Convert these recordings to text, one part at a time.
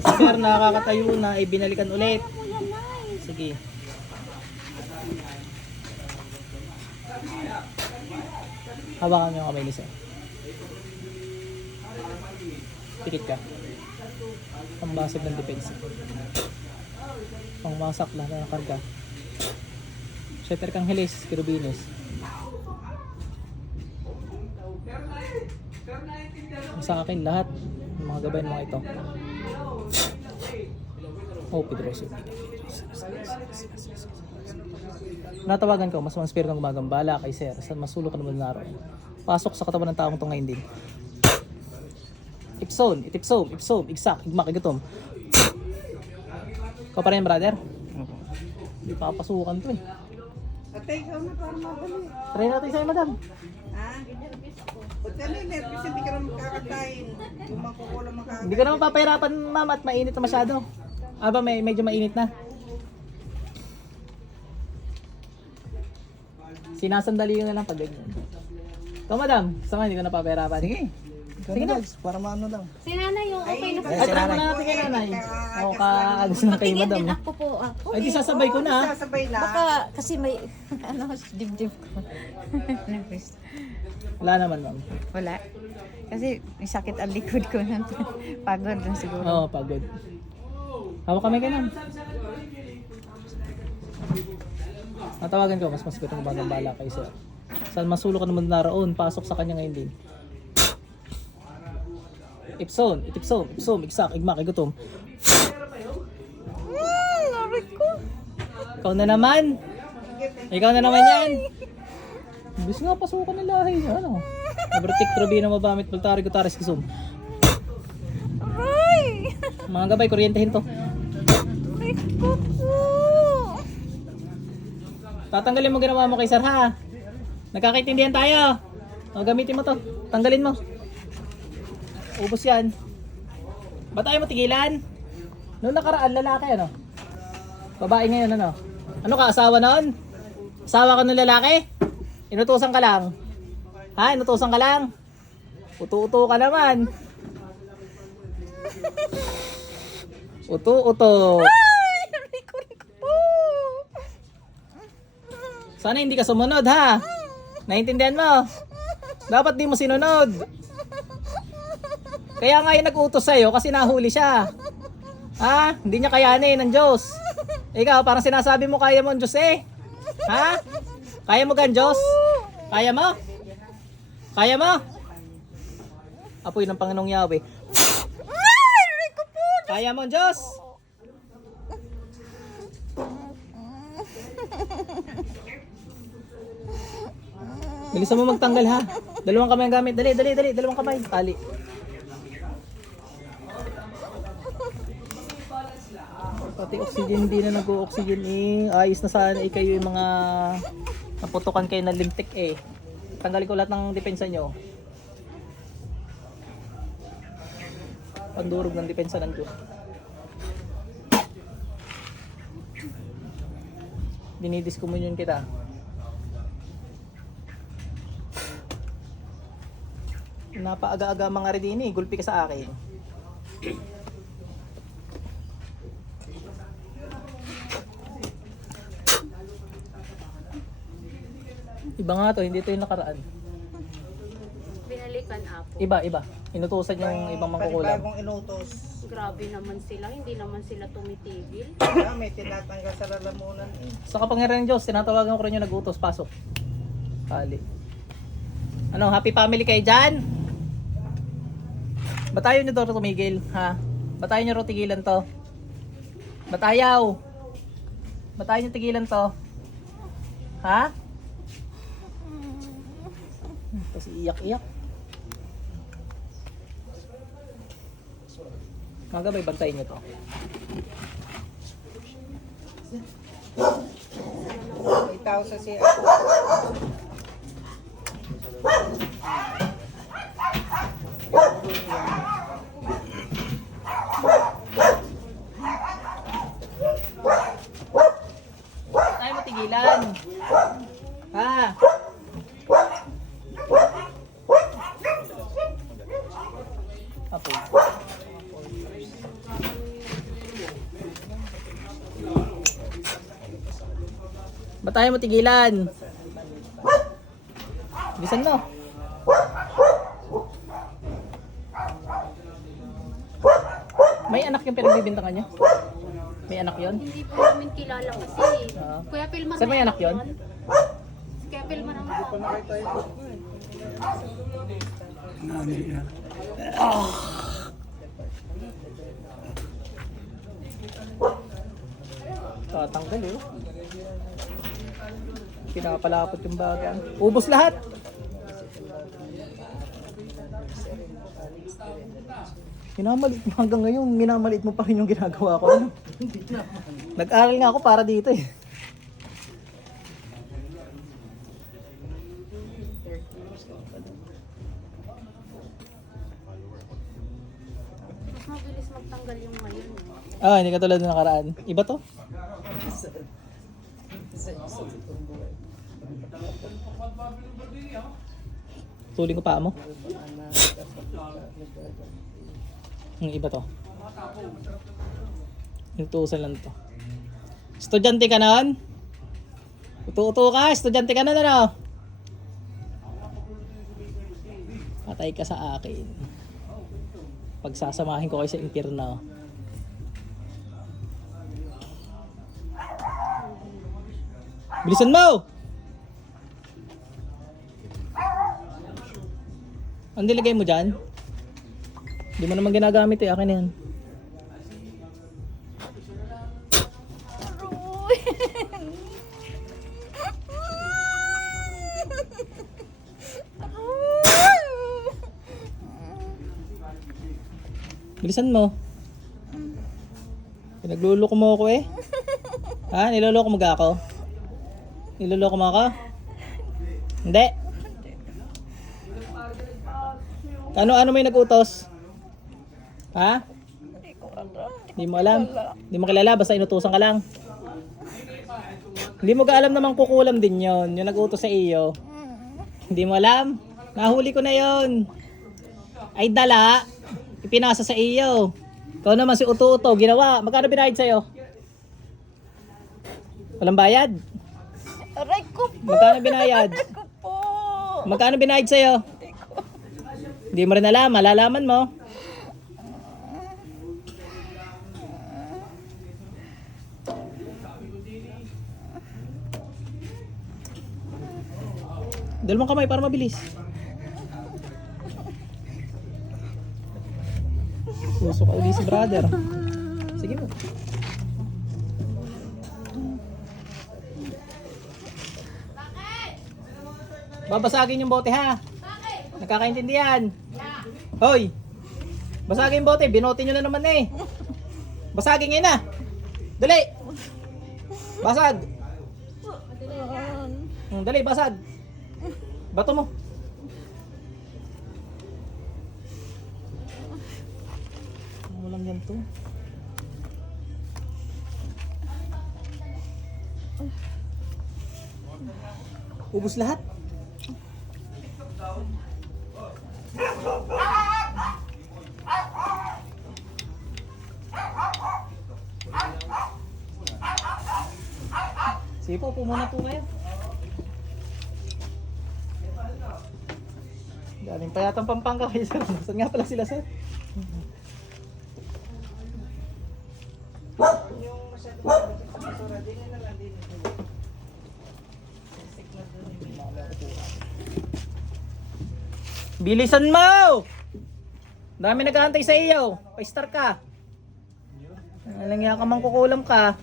Si Sir nakakatayo na, ay binalikan ulit. Sige. Hawakan niyo ang kamay ni Sir. Pikit ka. Pambasag ng depensa. Pangmasak lahat ng karga. Shutter kang helis, kirubinis. Sa akin lahat ng mga gabay ng mga ito. Oh, Pedroso. Natawagan ko, mas mga spiritong gumagambala kay Sir sa masulok ka naman naroon. Pasok sa katawan ng taong ito ngayon din. Ipson, itipsom, ipsom, igsak, igmak, igutom. Ikaw pa rin, brother? Hindi papasukan to eh. Ate, ikaw na para mabali. Try natin sa'yo, madam. Ha? Ba't ka na nervous? Hindi ka na makakatayin. Kung makukulang makakatayin. Hindi ka naman papahirapan, ma'am, at mainit na masyado. Aba, may, medyo mainit na. Sinasandali ko na lang pag ganyan. Ikaw, madam, sama, hindi ko na papahirapan. Sige. Sige na. Para maano lang. Si nanay yung okay na po. Ay, mo na natin kay nanay. Ako kaagos na kay madam. din eh. ako po. Ako. Ay, di sasabay ko na. ah. Sasabay na. Baka kasi may ano dibdib ko. Nervous. Wala naman, ma'am. Wala. Kasi may sakit ang likod ko na. Pagod lang siguro. Oo, pagod. Hawak kami ka Natawagan ko, mas mas bitong bagang bala kay sir. Saan masulo ka naman naroon, pasok sa kanya ngayon din. Ipson, itipsom, ipsom, igsak, igmak, igutom. Ikaw na naman. Ikaw na naman yan. Bis nga pasukan ng lahi niya, ano? Abertik, trobina, mabamit, baltari, gutaris, kisum. Aray! Mga gabay, kuryentehin to. Ko po! Tatanggalin mo ginawa mo kay sir ha. Nagkakaintindihan tayo. O, gamitin mo to. Tanggalin mo. Ubus yan. Ba't ayaw mo tigilan? Noong nakaraan, lalaki ano? Babae ngayon ano? Ano ka, asawa noon? Asawa ka ng lalaki? Inutusan ka lang? Ha? Inutusan ka lang? Uto-uto ka naman. Uto-uto. Sana hindi ka sumunod ha. Naintindihan mo? Dapat di mo sinunod. Kaya nga yung nag-utos sa'yo kasi nahuli siya. Ha? Hindi niya kayanin ng Diyos. Ikaw, parang sinasabi mo kaya mo ang Diyos eh. Ha? Kaya mo gan Diyos? Kaya mo? Kaya mo? Apoy ng Panginoong Yahweh. Kaya mo Diyos? Bilisan mo magtanggal ha. Dalawang kamay ang gamit. Dali, dali, dali. Dalawang kamay. Tali. Pati oxygen, hindi na nag-oxygen eh. Ayos na sana eh kayo yung mga naputukan kayo ng limtik eh. Tanggalin ko lahat ng depensa nyo. Pandurog ng depensa ng Diyos. Dinidiskommunion kita. Napaaga-aga mga rin eh. Gulpi ka sa akin. Iba nga to, hindi to yung nakaraan. Binalikan apo. Iba, iba. Inutusan yung ibang mangkukulam. Panibagong inutos. Grabe naman sila, hindi naman sila tumitigil. Kaya may tinatanggal sa lalamunan eh. Sa kapangyarihan ng Diyos, tinatawagan ko rin yung nag-utos. Pasok. Kali. Ano, happy family kayo dyan? Ba't ayaw nyo to tumigil, ha? Ba't ayaw nyo ro tigilan to? Ba't ayaw? Ba't ayaw nyo tigilan to? Ha? Tapos iyak-iyak. Mga gabay, bantayin nyo to. Itaw sa siya. Tayo matigilan. Ha? Apo. Ba't tayo mo tigilan? Bilisan mo. May anak yung pinagbibintangan nyo? May anak yon? Hindi po namin kilala kasi. Ah. Kuya Pilmar Saan may anak yun? Kuya Pilmar ang po. Tatanggal eh. Pinapalapot yung baga. Ubus lahat. Minamalit mo hanggang ngayon, minamalit mo pa rin yung ginagawa ko. Ano? Nag-aral nga ako para dito eh. Mas mabilis magtanggal yung ngayon. Ah, hindi katulad ng nakaraan. Iba to? Tuling ko pa mo. Yung iba to. Yung tuusan lang to. Estudyante ka nun? Uto-uto ka, estudyante ka na ano? Patay ka sa akin. Pagsasamahin ko kayo sa impyerno. Bilisan mo! Ang nilagay mo dyan? Hindi mo naman ginagamit eh. Akin yan. Bilisan mo. Pinagluloko mo ako eh. Ha? Niloloko mo ga ako? Niloloko mo ako? Hindi. Ano ano may nag-utos? Ha? Hindi mo alam. Hindi mo kilala basta inutusan ka lang. Hindi mo ka alam namang kukulam din 'yon, yung nag-utos sa iyo. Hindi mo alam. Nahuli ko na 'yon. Ay dala. Ipinasa sa iyo. Ikaw naman si Uto-Uto, ginawa. Magkano binayad sa'yo? Walang bayad? Aray ko po! Magkano binayad? Ko po! Magkano binayad sa'yo? Hindi mo rin alam, malalaman mo. Dalawang kamay para mabilis. Puso ka uli si brother. Sige mo. Babasagin yung bote ha. Nakakaintindihan. Hoy! Basagin bote, binote nyo na naman eh. Basagin ngayon na. Dali! Basag! Hmm, dali, basag. Bato mo. Walang ganito. Ubus lahat. Sige po, pumuna po kayo. Galing pa yata ang Pampanga kayo sir. Saan nga pala sila sir? Yung basura, din na lang din. Bilisan mo! Dami nag-aantay sa iyo. Pa-star ka. Alang yan ka mang kukulam ka.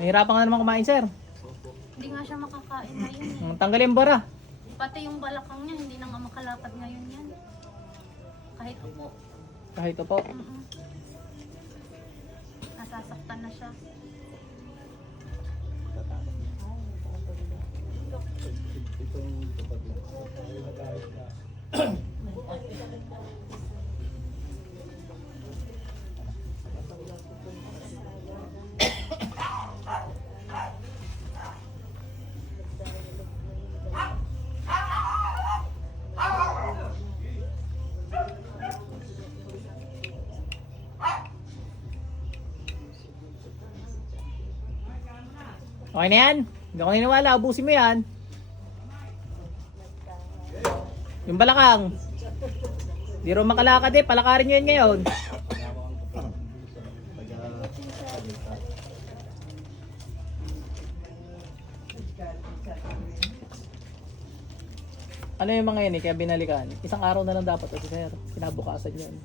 Mahirapan ka na naman kumain, sir. Hindi nga siya makakain ngayon eh. Mm, tanggalin bara. Pati yung balakang niya, hindi na nga makalapad ngayon yan. Kahit upo. Kahit upo? Mm -hmm. Nasasaktan na siya. Itong kapag na. Okay na yan. Hindi ako niniwala. Ubusin mo yan. Yung balakang. Di rin makalakad eh. Palakarin nyo yan ngayon. Ano yung mga yun eh, kaya binalikan. Isang araw na lang dapat kasi sir, kinabukasan yun.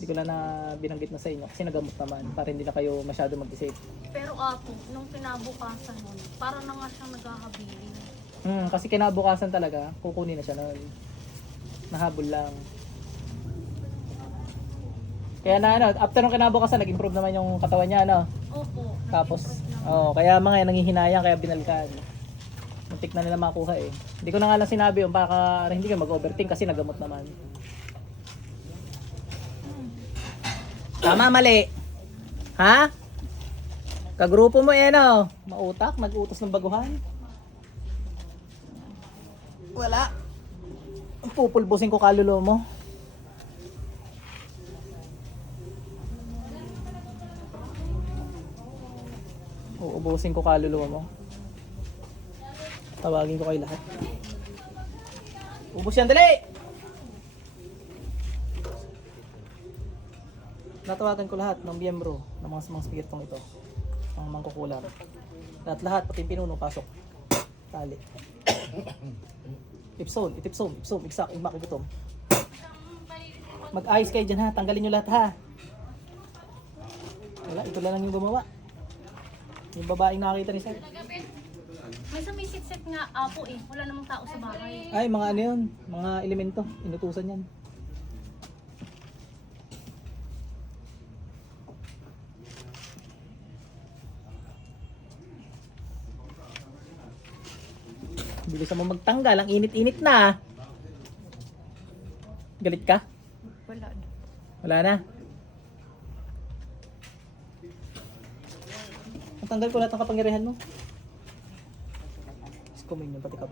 Hindi ko lang na binanggit na sa inyo kasi nagamot naman para hindi na kayo masyado mag-isip. Pero apo, nung kinabukasan nun, para na nga siyang naghahabili. Hmm, kasi kinabukasan talaga, kukunin na siya nun. Nahabol lang. Kaya na ano, after nung kinabukasan, nag-improve naman yung katawan niya, ano. Opo. Tapos, na. oh, kaya mga yan, nangihinayang, kaya binalikan. Muntik na nila makuha eh. Hindi ko na nga lang sinabi yung baka hindi ka mag-overthink kasi nagamot naman. Tama, mali. Ha? Kagrupo mo eh, no? Mautak, nag-utos ng baguhan. Wala. Pupulbusin ko kaluluwa mo. Uubusin ko kaluluwa mo. Tawagin ko kayo lahat. Ubus yan, dali! Natawagan ko lahat ng miyembro ng mga mga spirituong ito. Ang mangkukulam. Lahat-lahat, pati yung pinuno, pasok. Tali. Ipson, itipson, ipson, iksak, igmak, igutom. Mag-ayos kayo dyan ha, tanggalin nyo lahat ha. Wala, ito lang yung gumawa. Yung babaeng nakakita ni Sir. May sumisit-sit nga apo eh. Wala namang tao sa bahay. Ay, mga ano yun, mga elemento, inutusan yan. Bilis mo magtanggal, ang init-init na. Galit ka? Wala. Wala na. Matanggal ko lahat ng kapangyarihan mo. Kumain niyo pati ka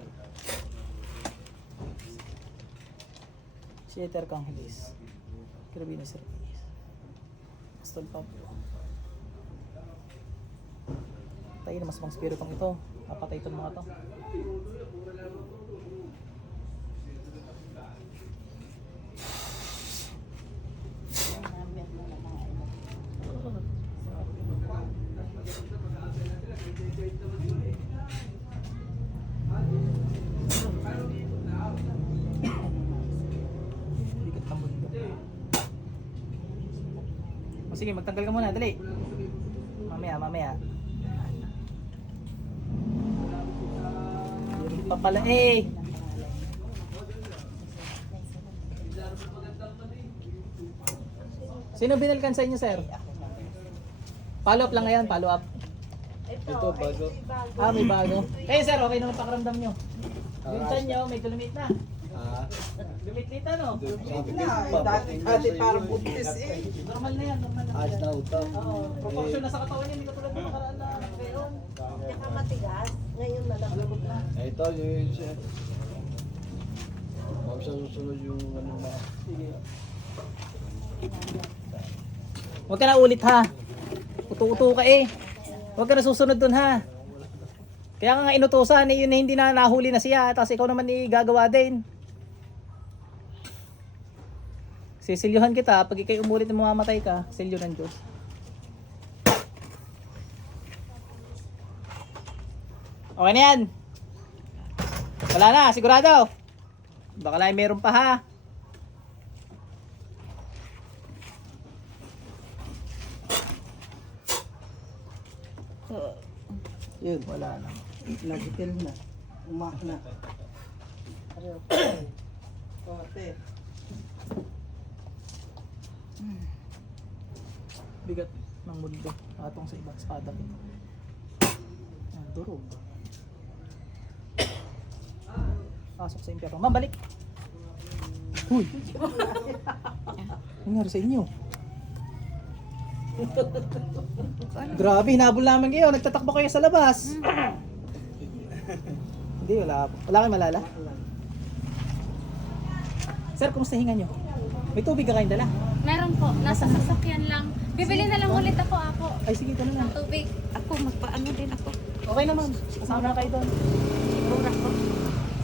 Si Eter Kanghelis. Kirabina Serpinis. Astol Pablo. Tayo na mas mga spiritong ito. Napatay itong mga to. Sige, magtanggal ka muna, dali. Mamaya, mamaya. Pala eh. Sino binalkan sa inyo, sir? Follow up lang ngayon, follow up. Ito, bago. Ah, may bago. Eh, sir, okay naman pakiramdam nyo. Yung chan nyo, may lumit na. Lumit-lit no? Na, dati, dati parang buntis eh. Normal na yan, normal na Ayos yan. na uto. Oo, proportion na sa katawan niya, hindi katulad ng nakaraan na ngayon. Matigas, ngayon malambot na. Ito yung siya. Huwag sa susunod yung ano na. Sige. Huwag ka na ulit ha. Uto-uto ka eh. Huwag ka na susunod dun ha. Kaya ka nga inutosan eh, yun na hindi na nahuli na siya. Tapos ikaw naman eh, gagawa din. Sisilyuhan kita, pag ikay umulit na mamamatay ka, silyo ng Diyos. Okay na yan. Wala na, sigurado. Baka lang meron pa ha. Yun, wala na. Nagitil na. Umak na. Kote. Bigat ng mundo. Atong sa ibang espada ko. Ah, durog. Pasok sa impyerno. Ma'am, balik! Uy! Nangyari sa inyo? Grabe, hinabol namin kayo. Nagtatakbo kayo sa labas. Hindi, wala. Wala kayong malala? Sir, kumusta hinga nyo? May tubig ka kayong dala? Meron po. Nasa sasakyan lang. Bibili na lang ulit ako, ako. Ay, sige, ganun na. Tubig. ako, magpaano din ako. Okay naman. Kasama na kayo doon. Sigura ko.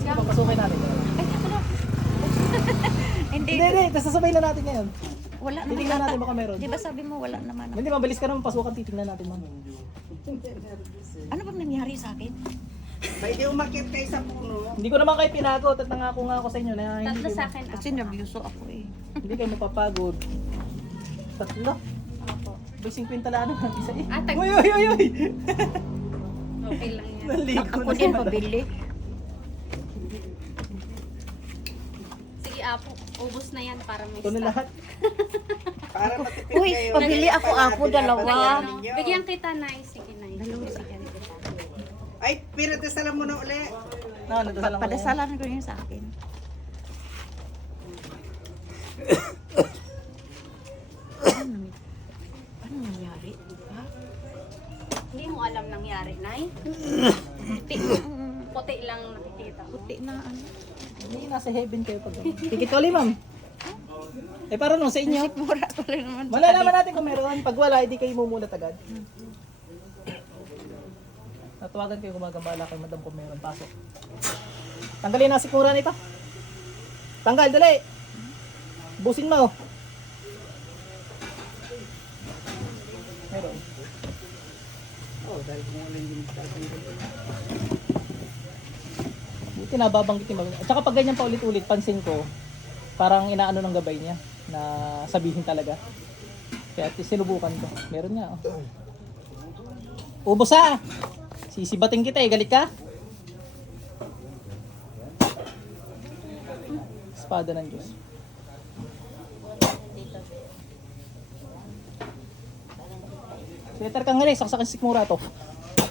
Sige, papasukin natin. Ay, ako na. Hindi. Hindi, hindi. Tapos sasabay na natin ngayon. Wala naman. Titingnan natin baka meron. Di ba sabi mo wala naman ako? Hindi, mabilis ka naman pasukan. Titingnan natin, ma'am. Ano bang nangyari sa akin? Pwede umakit kayo sa puno. Hindi ko naman kayo pinagot at nangako nga ako sa inyo na hindi, Tatlo kayo, sa akin. Kasi nervyoso ako eh. hindi kayo mapapagod. Tatlo? Opo. May 50 lang ano isa eh. Ah, tag- Uy, uy, uy, uy! Okay lang yan. Naligo Ako na din siya. pabili. Sige, Apo. Ubus na yan para may Ito na stock. lahat. Para matipid Uy, kayo. pabili ako, apo, dalawa. Bigyan kita, Nay. Sige, Nay. Dalawa. Bigyan kita. Ay, pinadasalan mo na uli. No, nadasalan ko. Padasalan ko yun sa akin. ano, ano nangyari? Ha? Hindi mo alam nangyari, Nay. Puti. Puti lang nakikita. Puti na ano. Hindi, nasa heaven kayo pag Tikit ko ulit, ma'am. Eh, para nung sa inyo. Mura ko rin naman. Malalaman natin kung meron. Pag wala, hindi kayo mumulat agad. Natawagan kayo gumagambala kay madam kung meron. Pasok. Tanggalin na si Kura nito. Tanggal, dali. Busin mo. Meron. Oh, dahil kung wala yung Buti nababanggitin mo. At saka pag ganyan pa ulit-ulit, pansin ko, parang inaano ng gabay niya na sabihin talaga. Kaya sinubukan ko. Meron nga. Oh. Ubos ha! Sisibating kita eh. Galit ka? Espada ng Diyos. Setter kang nga rin. Saksakin si Mura to.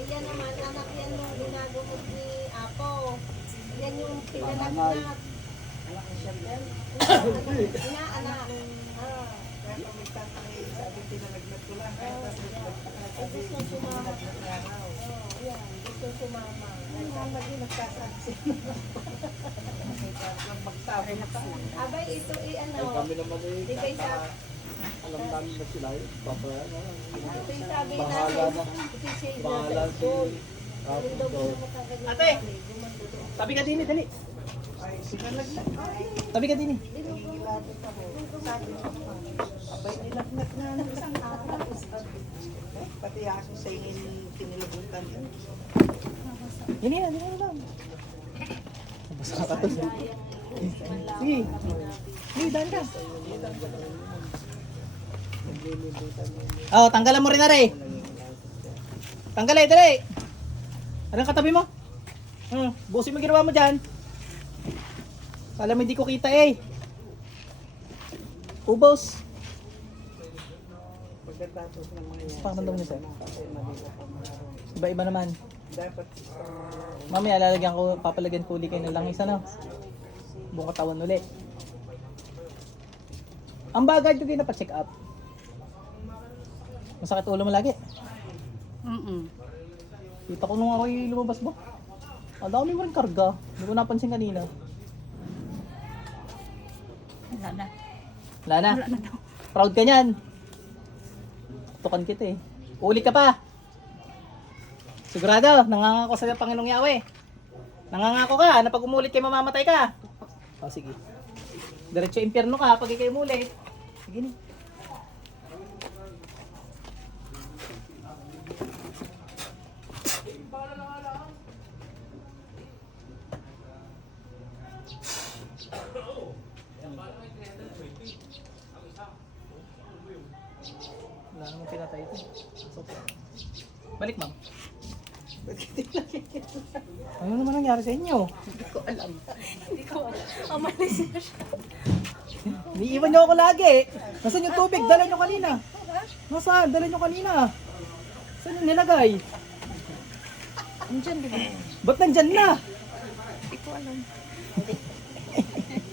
Ayan naman, anak yan nung ginagumot ni Apo. Yan yung pinanaknak. Ina, anak. Ah. Gusto sumama. Oh, yan, gusto sumama. Ay, lagi nagkasaksi. Abay, ito eh, ano, Kami naman eh, di sa, alam namin na sila eh. Papaya na. ito yung sabi Bahala na. say Bahala na si. Ate! Tabi ka din eh. Dali. Tabi ka din eh. Abay, nilagnat na ng isang araw. Pati ako sa ingin pinilabutan yun. Yan yan. Yan lang. Basta ka to. Sige. Sige, daan ka. Oh, tanggalan mo rin na rin. Tanggalay, dali. Anong katabi mo? Hmm, busin mo ginawa mo dyan. Kala mo hindi ko kita eh. Ubos. Pagkatapos ng mga yan. Sir. Kasi nabila ko mga- Iba-iba naman. Dapat Mamaya lalagyan ko, papalagyan ko ulit kayo ng langis ano. Buong katawan ulit. Ang bagay ko kayo na pa-check up. Masakit ulo mo lagi. Mm-mm. Kita ko nung ako'y lumabas ba? Ang dami mo rin karga. Hindi ko napansin kanina. Wala na. Wala na. Proud ka niyan. Tukan kita eh. Uli ka pa. Sigurado, nangangako sa Panginoong Yahweh. Nangangako ka na pag umulit kayo mamamatay ka. O sige. Diretso impyerno ka pag ikaw umulit. Sige ni. Wala namang pinatay ito. So, Balik ma'am. Ano naman nangyari sa inyo? Hindi ko alam. Umalis na siya. Niiwan niyo ako lagi. Nasaan yung tubig? Dala niyo kanina. Nasaan? Dala nyo kanina. Saan yung nilagay? Andiyan, di ba? Ba't nandyan na? Hindi ko alam.